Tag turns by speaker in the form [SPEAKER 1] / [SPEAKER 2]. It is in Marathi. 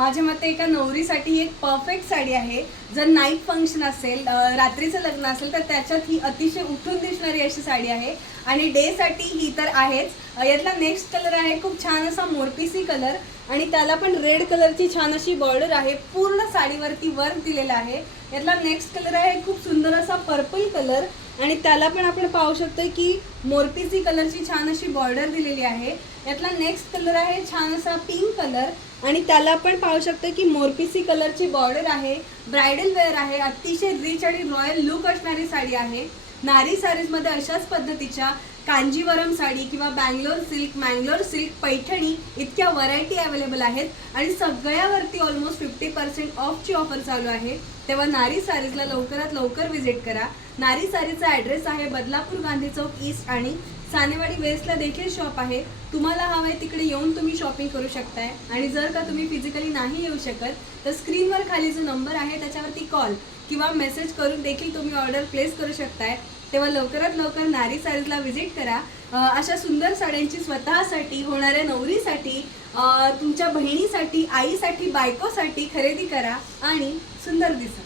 [SPEAKER 1] माझ्या मते एका नवरीसाठी एक परफेक्ट साडी आहे. जर नाईट फंक्शन असेल रात्रीचं लग्न असेल तर त्याच्यात ही अतिशय उठून दिसणारी अशी साडी आहे. आणि डेसाठी ही तर आहेच. यातला नेक्स्ट कलर आहे खूप छान असा मोरपीसी कलर आणि त्याला पण रेड कलरची छान अशी बॉर्डर आहे. पूर्ण साडीवरती वर्क दिलेला आहे. यातला नेक्स्ट कलर आहे खूप सुंदर असा पर्पल कलर आणि त्याला पण आपण पाहू शकतो की मोरपीसी कलरची छान अशी बॉर्डर दिलेली आहे. यातला नेक्स्ट कलर आहे छान असा पिंक कलर आणि त्याला पण पाहू शकतो की मोरपीसी कलरची बॉर्डर आहे. ब्रायडल वेअर आहे. अतिशय रिच आणि रॉयल लुक असणारी साडी आहे. नारी साडीजमध्ये अशाच पद्धतीच्या कांजीवरम साडी किंवा बँगलोर सिल्क मँगलोर सिल्क पैठणी इतक्या व्हरायटी अवेलेबल आहेत आणि सगळ्यावरती ऑलमोस्ट फिफ्टी पर्सेंट ऑफची ऑफर चालू आहे. तेव्हा नारी सारीजला लवकरात लवकर व्हिजिट करा. नारी सारीचा ॲड्रेस आहे बदलापूर गांधी चौक ईस्ट आणि सानेवाडी वेस्टला देखील शॉप आहे. तुम्हाला हवं आहे तिकडे येऊन तुम्ही शॉपिंग करू शकताय. आणि जर का तुम्ही फिजिकली नाही येऊ शकत तर स्क्रीनवर खाली जो नंबर आहे त्याच्यावरती कॉल किंवा मेसेज करून देखील तुम्ही ऑर्डर प्लेस करू शकताय. तेव्हा लवकरात लवकर नारी साडीजला व्हिजिट करा. अशा सुंदर साड्यांची स्वतःसाठी होणाऱ्या नवरीसाठी तुमच्या बहिणीसाठी आईसाठी बायकोसाठी खरेदी करा आणि सुंदर दिसा